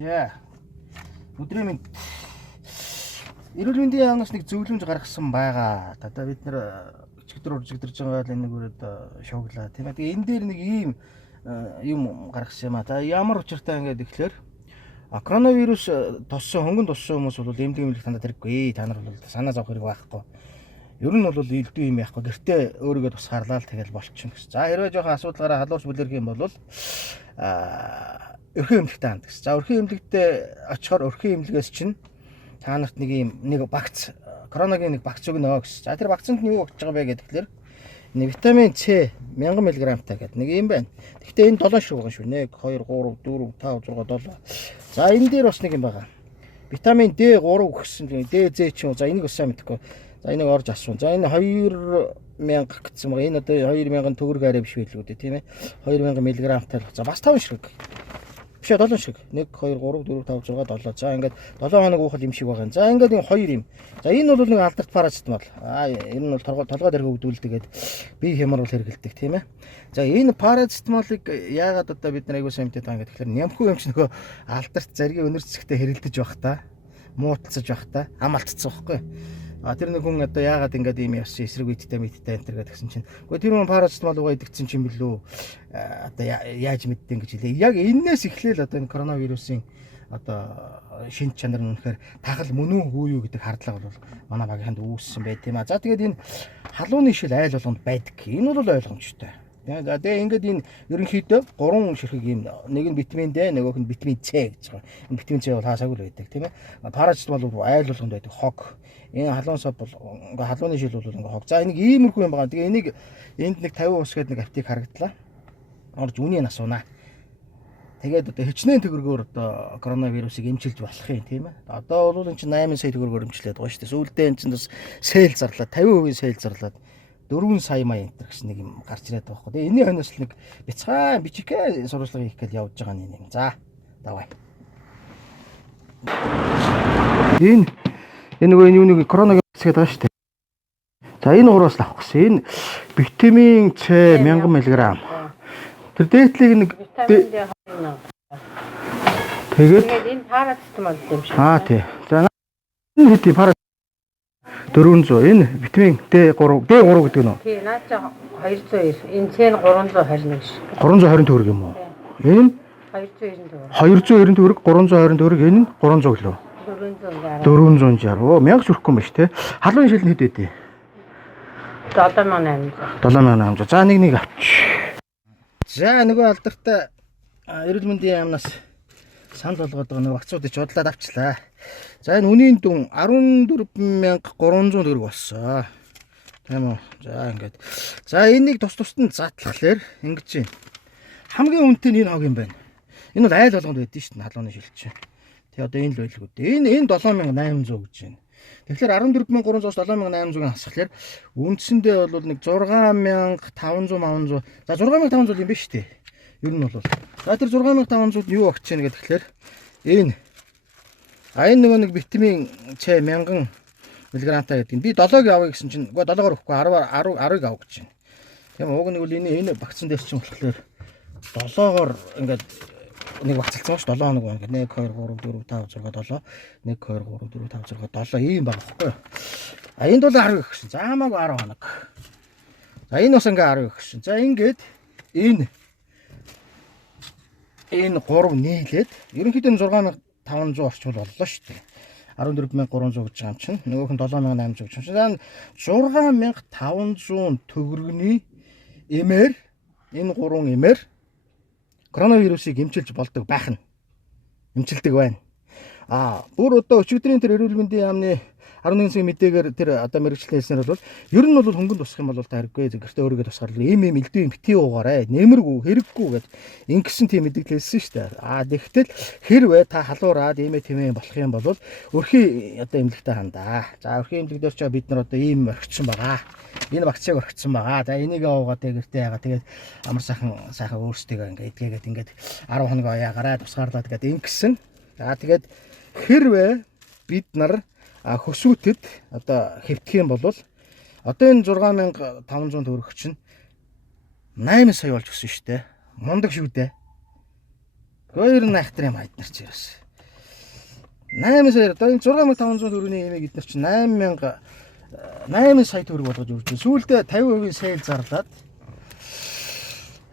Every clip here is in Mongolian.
Яа. Өдрийн минь эрүүл мэндийн яамнаас нэг зөвлөмж гаргасан байгаа. Одоо бид нэр өчигдөр уржигдэрж байгаа л энэ нэг үрээд шууглаа тийм ээ. Тэгээ энэ дээр нэг ийм юм гаргасан юм а. За ямар учиртай ингээд ихлээр коронавирус тоссон хөнгөн тоссон хүмүүс бол эмнэлэг тандад хэрэггүй. Та нар бол санаа зовх хэрэг байхгүй. Ер нь бол элдв юм яахгүй. Гэртээ өөрийгөө тусгаарлаа л тэгэл болчихно гэсэн. За хэрвээ жоохон асуудалгаараа халуурч бүлэрх юм бол өрхөн эмнэлэгтээ ханддаг. За өрхөн эмнэлэгтээ очихоор өрхөн эмнэлгээс чинь та нарт нэг багц коронагийн нэг багц өгнө гэсэн. За тэр багцанд нь юу өгч байгаа бэ гэхээр нэг витамин С 1000 мг та гэдэг нэг юм байна. Гэхдээ энэ 7 шиг байгаа шүү. 1 2 3 4 5 6 7. За энэ дээр бас нэг юм байгаа. Витамин D 3 өгсөн. D Z ч юм. За энийг бас сайн мэдэхгүй. За энийг орж асуун. За энэ 2000 гэсэн байгаа. Энэ одоо 2000 төгрөг арай биш байлгүй дээ, тийм ээ. 2000 мг тал. За бас 5 ширхэг. Биш 7 шиг. 1 2 3 4 5 6 7. За ингээд 7 хоног уухал юм шиг байгаа юм. За ингээд энэ 2 юм. За энэ бол нэг алдарт парацетамол. Энэ нь бол толгой дээр хөвдүүлдэг бие хямрал хэрэгэлдэг, тийм ээ. За энэ парацетамолыг яагаад одоо бид нар айгуу сайн мэдээд байгаа юм гэхээр нямхуу юм чи нөхөө алдарт заргийн өнөр цэцэгтэй хэрэлдэж байх та, мууталцаж байх та, амалтцсан байхгүй. Тэр нэг хүн одоо яагаад ингэж ийм яс эсрэг үедтэй мэдтэй энэ төр гэдгсэн чинь. Гэхдээ тэр хүн парацетамол угаа идэгцэн чинь билүү. Одоо яаж мэдтэн гэж хэлээ. Яг энээс эхлээл одоо энэ коронавирусын одоо шинж чанар нь үнэхээр тахал мөн үү юу гэдэг хардлага бол манай багийнханд үүссэн байт юм а. За тэгээд энэ халууны шил айл болгонд байдаг. Энэ бол ойлгомжтой. За тэгээ ингээд энэ ерөнхийдөө 3 ширхэг юм. Нэг нь витамин D, нөгөөх нь витамин С гэж байгаа. Энэ витамин С бол хаасаагүй л байдаг, тийм ээ. Парацетамол бол айл болгонд байдаг. Хог. Энэ халуун сав бол ингээ халууны шил бол ингээ хог. За энийг иймэрхүү юм байгаа. Тэгээ энийг энд нэг 50 ус гэдэг нэг аптек харагдлаа. Орж үнийг асуунаа. Тэгээд одоо хичнээн төгрөгөөр одоо коронавирусыг эмчилж болох юм, тийм ээ. Одоо бол энэ чинь 8 сая төгрөгөөр эмчилээд байгаа шүү дээ. Сүүлдээ энэ чинь бас сейл зарлаад 50% сейл зарлаад 4 сая маяг энэ гэсэн нэг юм гарч ирээд байгаа байхгүй. Тэгээ энэний хойноос л нэг бяцхан бичгээ сурвалжлага хийх гэж явж байгаа юм. За давай. Энэ нөгөө юуныг коронавирус гэдэг байгаа шүү дээ. За энэ ураас л авах гэсэн. Энэ витамин С 1000 мг. Тэр дээдлийг нэг тэгээд энэ парацетамол юм шиг. Тий. За энэ хэдий парацетамол 400. Энэ витамин D3 гэдэг нь. Тий, наад чи 290. Энэ С нь 321 шиг. 320 төгрөг юм уу? Энэ 290 төгрөг. 220 төгрөг. Энэ 300 гэлөө. 460. Оо 1000 шүрхгүй юм ба ш тэ. Халуун шил нь хэд вэ? 7800. 7800. За нэг авч. За нөгөө алдартай эрүүл мэндийн яамнаас санал болгоод байгаа нэг вакцуудыг бодлоод авчлаа. За энэ үнийн дүн 14300 төгрөг болсон. Тийм үү? За ингээд. За энийг тусад нь задлахлаар ингэж байна. Хамгийн үнэтэй нь энэ хог юм байна. Энэ бол айл болгонд байдсан шүү дээ халууны шилж чинь. Тэгээ одоо энэ л байлгүй дээ. Энэ 7800 гэж байна. Тэгэхээр 14300-аас 7800-ыг хасхлаар үндсэндээ бол нэг 6500 за 6500 юм ба шүү дээ. Ер нь бол. За тэр 6500-д юу огч чинь гэхээр энэ нөгөө нэг витамин С 1000 мг-тай гэдэг. Би 7-ыг авъя гэсэн чинь үгүй 7-оор өгөхгүй 10-ыг ав гэж байна. Тийм уг нэг бол энэ багцсан дээр чинь болохоор 7-оор ингээд нэг багцалсан ш 7 хоног байна. 1 2 3 4 5 6 7 1 2 3 4 5 6 7 ийм байгаа байхгүй. Энд бол 10 гэх шин. За хамаагүй 10 хоног. За энэ бас ингээ 10 гэх шин. За ингээд энэ 3 нийлээд ерөнхийдөө 6500 орчим боллоо шүү дээ. 14300 гэж байгаа юм чинь. Нөгөөх нь 7800 гэж байна. За 6500 төгрөгийн эмээр энэ 3 эмээр коронавирусыг эмчилж болдог байх нь. Эмчилдэг байна. Бүр одоо өчигдрийн тэр эрүүл мэндийн яамны 11 сая мэдээгээр тэр одоо мэрэгчлэн хэлснээр бол ер нь бол хөнгөн тусах юм бол та хэрэггүй гэртээ өөрийгөө тусгаарлаа. Ийм элдв юм битгий уугаарай. Нэмэргүй хэрэггүй гэд ингэсэн тийм мэдээлэл хэлсэн шүү дээ. Тэгтэл хэрвээ та халуураад иймээ тэмээ болох юм бол өрхийн одоо эмнэлэгтээ хандаа. За өрхийн эмнэлэгдэр ч бид нар одоо ийм орхисон байгаа. Энэ вакциныг орхисон байгаа. За энийг уугаад гэртээ яагаад тэгээд амар сайхан өөрсдөө ингээд 10 хоног яагараа тусгаарлаад гэдэг ингэсэн. За тэгээд хэрвээ бид нар хөсөөтөд одоо хэвтэх юм бол одоо энэ 6500 төгрөг чинь 8 сая болж өгсөн шүү дээ. Мундаг шүү дээ. Хоёр найхтар юм хайд нар ч ерөөс. 8 сая одоо энэ 6500 төгрөгийн имийг эдгээр чинь 8 сая төгрөг болгож өргөж. Сүүлдээ 50% сейл зарлаад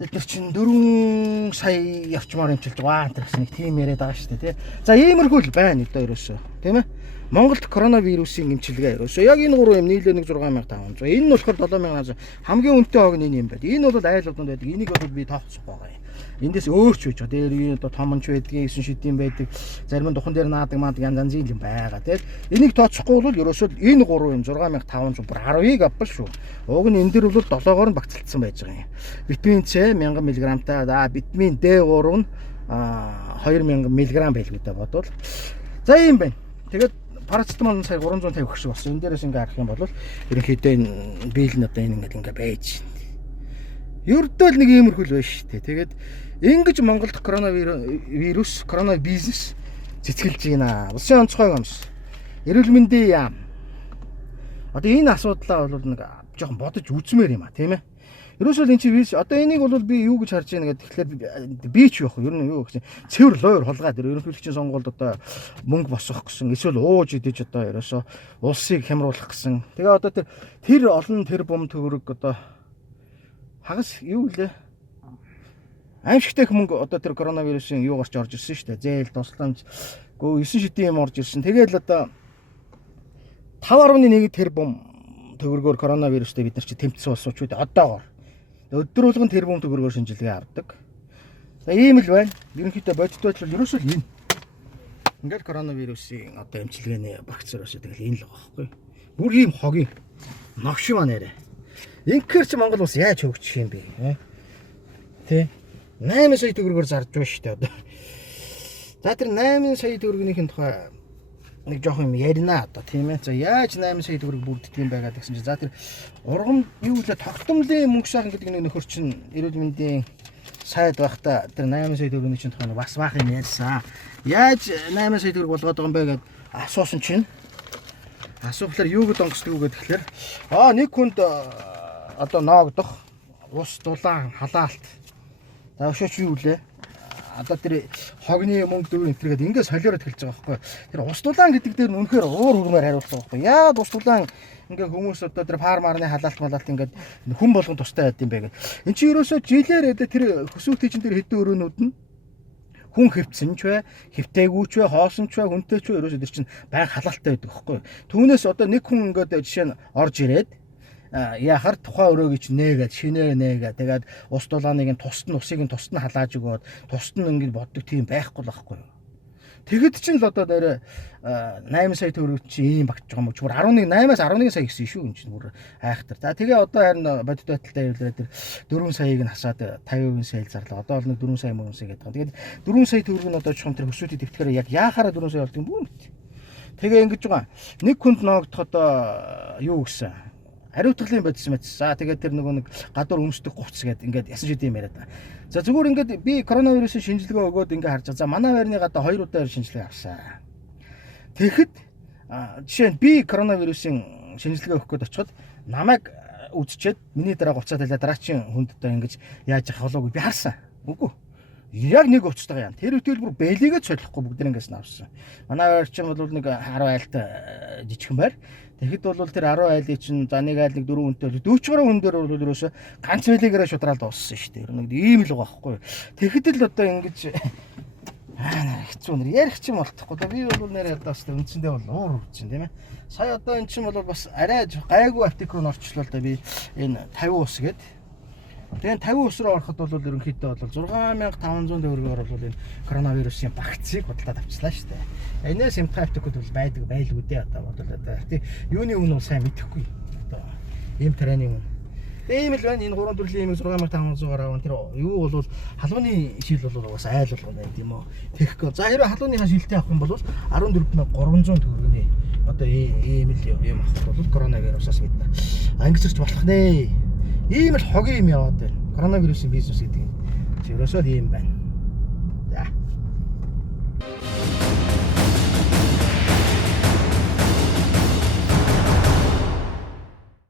эдгээр чинь 4 сая явчмаар юмчилж байгаа энэ гэсэн нэг тийм яриад байгаа шүү дээ тий. За иймэрхүү л байна одоо ерөөсөө тийм ээ. Монголд коронавирусын эмчилгээ ерөөсөө яг энэ 3 юм нийлээ 6500. Энэ нь болохоор 7000 хамгийн үнэтэй хог нь энэ юм байна. Энэ бол айл одонд байдаг. Энийг бол би тооцох байгаа юм. Эндээс өөрч үеч одоо дээр одоо томонч байдгийн 9 шидийн байдаг. Зарим нь духан дээр наадаг маад янз янзын юм байгаа тийм. Энийг тооцохгүй бол ерөөсөө энэ 3 юм 6500 бүр 10-ыг авбал шүү. Уг нь энэ дэр бол 7-оор нь багцлагдсан байж байгаа юм. Витамин С 1000 мг-тай, витамин D3 нь 2000 мг байлгүй даа бодвол. За ийм байна. Тэгээд парацетамол сая 350 гэх шиг болсон. Энэ дээрээс ингээ харах юм бол ерөнхийдөө энэ бийл нь одоо энэ ингээ байж байна. Ердөө л нэг иймэрхүү л байна шүү дээ. Тэгээд ингэж Монголд коронавирус бизнес цэцгэлж байна. Улсын онцгой юмс. Эрүүл мэндийн яам. Одоо энэ асуудлаа бол нэг жоохон бодож үзмээр юм а, тийм ээ. Ерөөсөө энэ чи вирус одоо энийг бол би юу гэж харж байна гэдэг тэгэхээр би ч явах. Ер нь юу гэсэн цэвэр лойр холгаад ерөнхийлөгчийн сонгуульд одоо мөнгө босгох гэсэн эсвэл ууж идэж одоо ерөөсөө улсыг хямруулах гэсэн. Тэгээ одоо тэр олон тэрбум төгрөг одоо хагас юу лээ? Аимшигтэй мөнгө одоо тэр коронавирусын юу гарч орж ирсэн шүү дээ. Зээл, тусламж, 9 шидийн юм орж ирсэн. Тэгээд л одоо 5.1 тэрбум төгрөгөөр коронавирустэй бид нар чи тэмцсэн болсон ч үү одоогоор. Өдөр болгон тэрбум төгрөгөөр шинжилгээ авдаг. За ийм л байна. Ерөнхийдөө бодит байдал ерөөсөө л энэ. Ингээл коронавирусын одоо эмчилгээний багц ерөөсөө тэгэл энэ л байгаа байхгүй. Бүр ийм хогийн новш маань нэрэ. Инхээр чи Монгол улс яаж хөгжих юм бэ? Тэ? 8 сая төгрөгөөр зарж байна шүү дээ одоо. За тэр 8 сая төгрөгнийхэн тухай нэг жоох юм ярина одоо тийм ээ. За яаж 8 сая төгрөг бүрддэг юм бэ гэсэн чинь за тэр ургам юу лээ тогтмолын мөнгө шаахан гэдэг нэг нөхөр чинь эрүүл мэндийн сайд байхдаа тэр 8 сая төгрөгийн чинь тухай бас баах юм ярьсан. Яаж 8 сая төгрөг болгоод байгаа юм бэ гэд асуусан чинь асуухлаар юу гэд онгоцдог вэ гэхээр нэг хүнд одоо ноогдох ус дулаан халаалт за өшөөч юу лээ одоо тэр хогны мөнгө дөрөв энтергээд ингээд солиороод хэлж байгаа байхгүй. Тэр ус дулаан гэдэг дээр нь үнэхээр уур хүрмээр хариулах байхгүй. Яад ус дулаан ингээд хүмүүс одоо тэр фармарны халаалт малалт ингээд хүн болгон тустай байд юм бэ гэдэг. Эн чинь ерөөсөө жилээр тэр хөсөөтийн чинь тэр хэдэн өрөөнүүд нь хүн хэвцэн ч бай, хэвтэйгүй ч бай, хоосон ч бай, хүнтэй ч бай ерөөсөө тэр чинь баян халаалттай байдаг байхгүй. Түүнээс одоо нэг хүн ингээд жишээ нь орж ирээд яхаар тухайн өрөөгийг ч нээгээд шинээр нээгээд тэгээд ус дулааныг нь тусад нь усыг нь тусад нь халааж өгөөд тусад нь ингээд боддог тийм байхгүй л байхгүй. Тэгэд чинь л одоо дээр 8 сая төгрөг чи ийм багтж байгаа юм. Зүгээр 8-аас 11 сая гэсэн шүү энэ чинь бүр айхтар. За тэгээ одоо харин бодит байдалтай явуулаад тэр 4 саяыг нь хасаад 50% сейл зарлаа. Одоо бол нэг 4 сая мөнгө гэдэг байгаа. Тэгээд 4 сая төгрөг нь одоо чухам тэр хөсөөдийн дэвтгэрээ яг яахаараа 4 сая болдгийг бүү мэт. Тэгээ ингэж байгаа. Нэг хүнд ноогдоход юу гэсэн хариуцлагын бодис мэт. За тэгээд тэр нэг гадуур өмсдөх гуц гэдэг ингээд ясан шид юм яриад байгаа. За зүгээр ингээд би коронавирусын шинжилгээ өгөөд ингээд харж байгаа. За манай байрны гадаа 2 удаа шинжилгээ авсан. Тэгэхэд жишээ нь би коронавирусын шинжилгээ өгөх гээд очиход намайг үзчихэд миний дараа гуцаад байлаа дараачийн хүндтэй ингэж яаж явах болоогүй би харсан. Үгүй. Яг нэг уцтайгаа яа. Тэр хөтөлбөр бэлигээд солихгүй бүгд ингээс авсан. Манай байр чинь бол нэг 10 айлтай жижигхэн байр. Тэгэхэд бол тэр 10 айлын чинь за нэг айл нэг 4 хүнтэй 40 гаруй хүн дээр бол ерөөсө ганц бэлигээрээ шудраад дууссан шүү дээ. Нэг ийм л байгаа байхгүй. Тэгэхэд л одоо ингэж хэцүү нэр ярих ч юм болтохгүй. Би бол нэр ядаас үндсэндээ бол уур үрчин тийм ээ. Сая одоо эн чинь бол бас арай гайгүй аптек руу орчлоо л да би энэ 50 ус гээд. Тэгээд 50 ус руу ороход бол ерөнхийдөө бол 6500 төгрөгөөр бол энэ коронавирусын вакцыг худалдаад авчлаа шүү дээ. Энэс симптом аптекуд бол байлгүй дээ одоо бодлоо. Гэтэ юуны өмнө бол сайн мэдэхгүй. Одоо ийм тарианы өмнө. Тийм л байна. Энэ 3 төрлийн имийг 6500-аар аван тэр юу бол халууны шил бол бас айл болгоно юм уу. Тэгэхгүй. За хэрвээ халууныхаа шилтэй авах юм бол 14300 төгрөгийн одоо ийм л юм авах бол коронавирусаас бид нар ангижирч болох нэ. Ийм л хогийн юм яваад байна. Коронавирусын бизнес гэдэг нь. Ерөөсөө ийм байна.